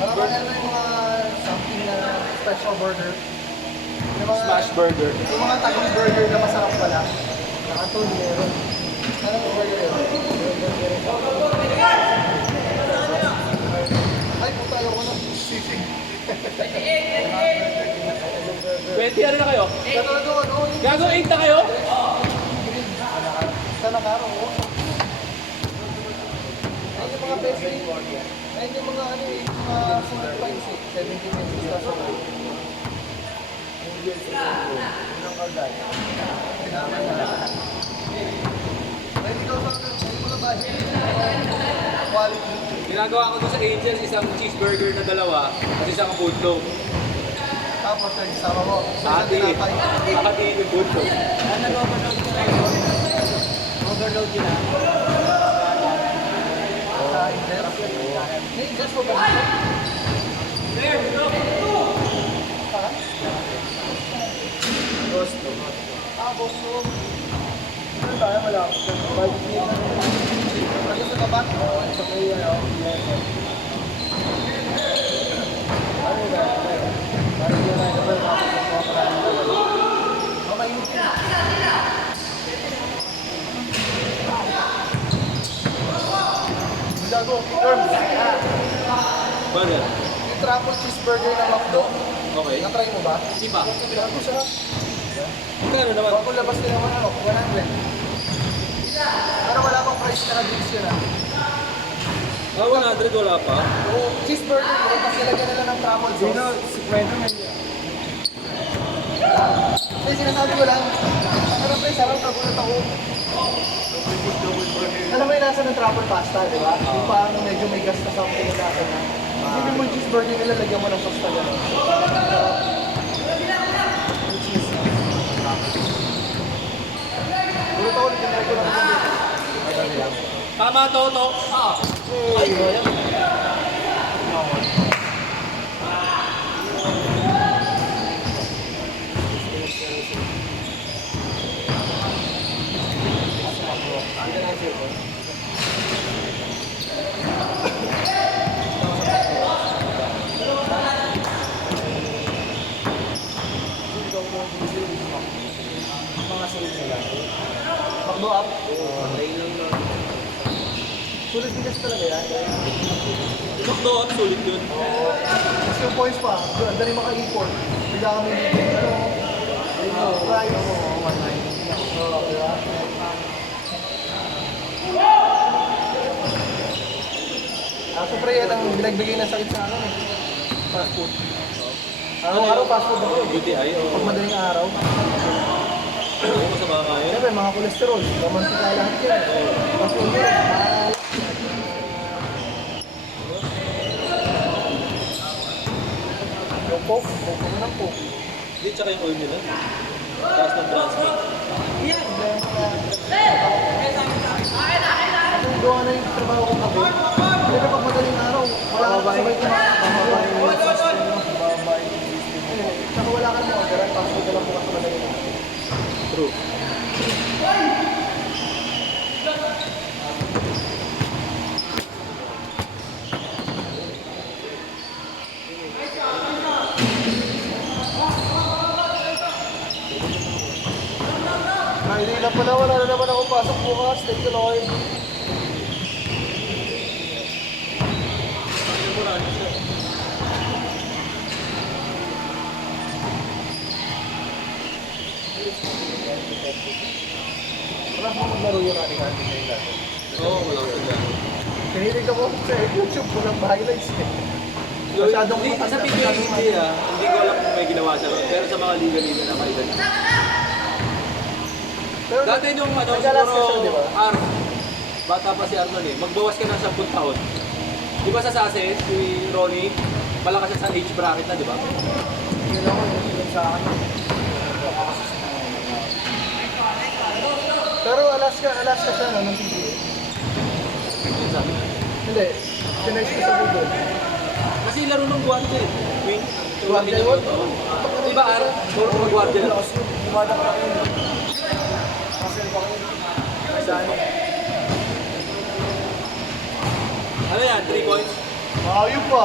Para meron yung mga something na special burger. Yung mga, Smash burger. yung mga tagong burger na masarap pala. Nakatul meron. Anong burger yun? Ay, puta, ayoko na. Sisig. 20 ano na kayo? Gago 8 na kayo? Sana karo. Ayun yung mga best thing. Ayun yung mga ano eh, mga sulit price eh. 70 pesos na sa mga. Unang kalday. Pinaman na lang. Pwede ka sa mga budget. Quality. Ginagawa ko doon sa Angels, isang cheeseburger na dalawa at isang foodloaf. Tapos yung isama mo. Hati. Hati yung foodloaf. Overload yun ah. Hey, just for one. Gusto. Gusto. Ano tayo malapit? Ano sa tabat? Sa may ano? Ano ba? Parang yun ay naman Gago, Terms. Bagay. Yung truffle cheeseburger na McDo, Okay. na-try mo ba? Di ba? Gago sarap. Magkano naman? Bago labas nila mo ano, 100. Pero wala pang price na na-drinks yun ah. Ah, 100 wala pa? Oo, cheeseburger, pero kasi lagyan nila ng truffle sauce. Si Kwento may Kasi sinasabi ko lang, sarap rin, sarap, nagulat ako. Alam mo yung nasa ng truffle pasta, di ba? Yung parang medyo may gas na something na nasa na. Hindi mo yung cheeseburger nila, lagyan mo ng sauce na gano'n. Yung cheese. Gulat ako, tinry ko lang ito dito. Madami lang. Tama, Toto. Ah. Mga sulit nila. Makdo up. Sulit bigas talaga yan. Makdo, ang sulit yun. Kasi yung points pa, ang dali maka-import. Bigla kami dito. Price. Oo, diba? Siyempre yan ang binagbigay ng sakit sa akin eh. Fast food. Araw-araw fast food ako eh. UTI o... Pag madaling araw. Hindi mo sa mga kaya. Siyempre mga kolesterol, romantika lahat yan. Fast food yun. Yung Coke, Coke mo ng Coke. Hindi, tsaka yung oil nila. Taas ng transmit. Kung gawa na yung trabaho ko gabi, pero pag madaling araw, wala ka sabay Tsaka wala ka naman orderan, tapos ito lang bukas sa madaling araw. True. Friday na pala, wala na naman ako pasok bukas. Thank you, Lord. Wala mo maglaro yung ating-ating na yung dati. Oo, wala ko sila. Kahilig ako sa YouTube, walang highlights eh. Masyadong Hindi, matanda, sa masyadong PKD hindi ko alam kung may ginawa siya. Pero sa mga liga-liga na kailan. Pero Dati nung ano, nag-alas ka siya, siguro, di ba? bata pa si Arnold eh, magbawas ka ng 10 taon. Di ba sa Sase, si Ronnie, malakas siya sa age bracket na, di ba? Yun ako, yun sa akin. Pero Alaska siya no, ng PGA. Yun sabi niya. Hindi, sinerge ko sa Google. Kasi laro ng guwante eh. Wing. Guardia yun? Di ba Ar? Puro mag-guardia lang. Gumada pa rin. Kasi pa rin. Saan? Ano yan? 3 points? Ayun pa.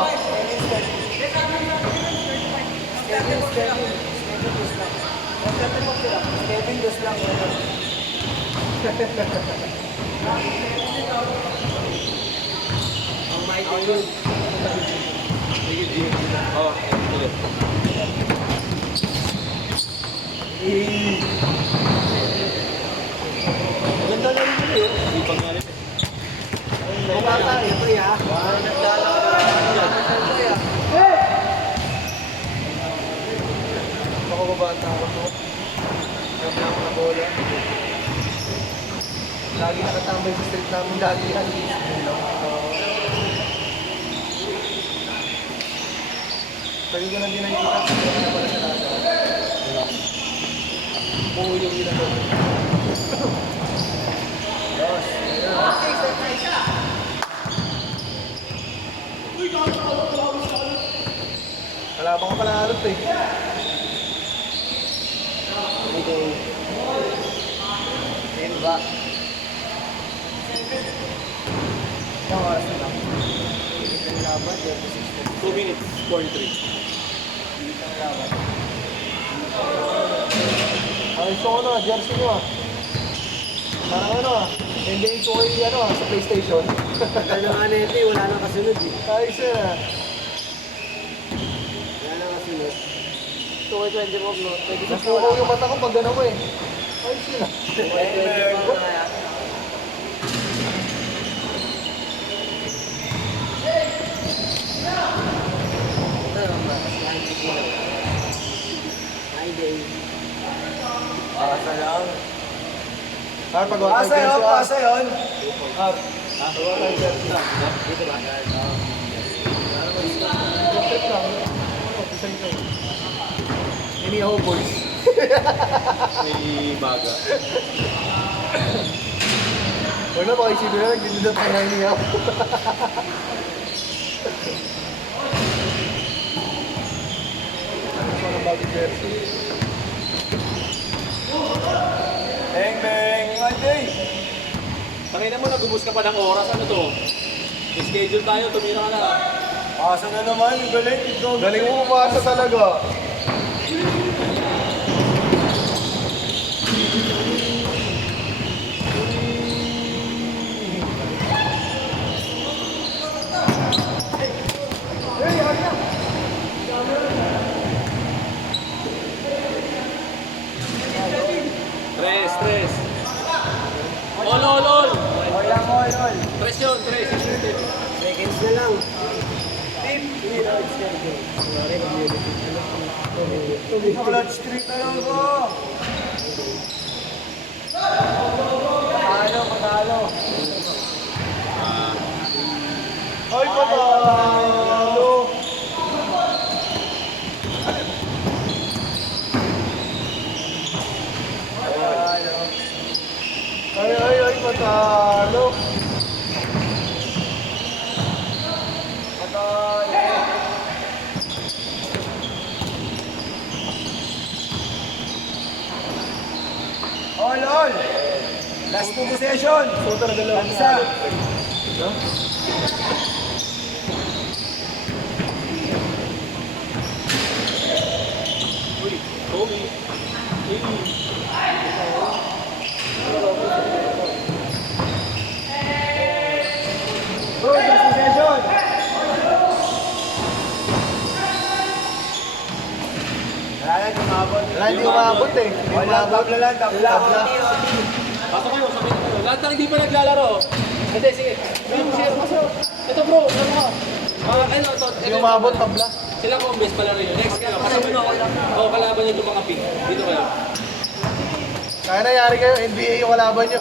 Oo, sige. Maganda lang yun yun. Hindi pang yan. Bata, ito ya. Ako babata ako to. Kaya ako na bola. Lagi nakatambay sa street namin dati yan. Pwede ko na din nakikita. Kaya na pala siya nasa. Oo, yung ginagawa. Dos. Kalabang ka pala halot eh. Ayun ba? Isang oras na lang. Isang laban, 2 minutes, 43. isang laban. Ay, gusto ko na, jersey nyo ah. Parang ano ah, NBA 2K ano ah, sa PlayStation. Ano nga na ito, wala nang kasunod eh. Ayos yun ah. Wala nang kasunod. 2K24 no? Pwede sa Nasuko yung mata ko pag gano'n mo eh. Ayos yun ah. 2K24 na kaya. Ito lang ba? Kasi hindi ko lang. Ay, day. Pasa lang. Ar, pagawa tayo jersey ah. Pasa yun. Ar. Pagawa tayo jersey. Dito ba? Trip lang. Design ko eh. Ini ako boys. May baga. Huwag na makisipin na, nagdididot ka na ini ako. Ano ng bagong jersey? Bang bang! Monday! Pakita mo, nagubos ka pa ng oras. Ano to? Schedule tayo, tumira ka na. Asa na naman, galing. Galing mo umasa talaga. Tres. All. All. Tres yun, tres. Seconds na lang. Hindi na, it's gonna go. Sorry, community. Clutch street na lang ko. Patalo. Ay, patalo. Ay, patalo. All. Last two possession. So talaga lang. Isa. Uy, Kobe. Bro, last possession. Wala, hindi umabot eh. Hindi umabot. Tabla. Pasok kayo, sabay na kayo. Lahat ng hindi pa naglalaro. Hindi, sige. Ito bro, ano ka? Hindi umabot, tabla. Sila kung best pala rin yun. Next kayo. Kasama nyo ako lang. Oo, kalaban nyo itong mga pink. Dito kayo. Kaya nangyari kayo, NBA yung kalaban nyo.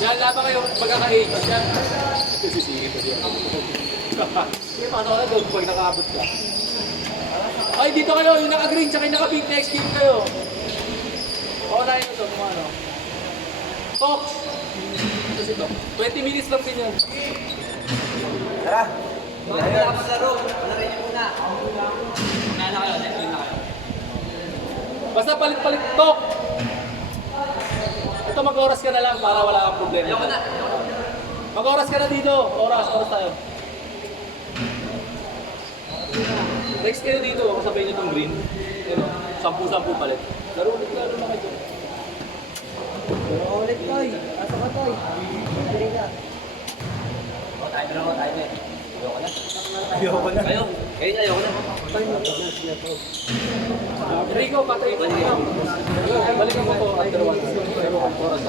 Yan, laban kayo. Magkaka-8. Yan. Sisingit ko siya. Sige, paano ka na doon pag nakaabot ka? Ay, dito kayo. Yung naka-green tsaka yung naka-pink. Next game kayo. Oo, na yun ito. Kung ano. Talk. Ito si Talk. 20 minutes lang din yan. Tara. Wala pa sa room. Wala rin yung muna. Wala na kayo. Next game na kayo. Basta palit-palit Talk. Ito mag-oras ka na lang para wala kang problema. Mag-oras ka na dito. Oras tayo. Next kayo dito, kasabay niyo itong green. Ano, 10-10 palit. Laro na kayo. Pero ulit, Toy. Asa ka, Toy? Dali ka. Tayo na eh. Ayoko na. Kayo na, ayoko na. Rico, patay ko. Balikan mo po after 1 oras.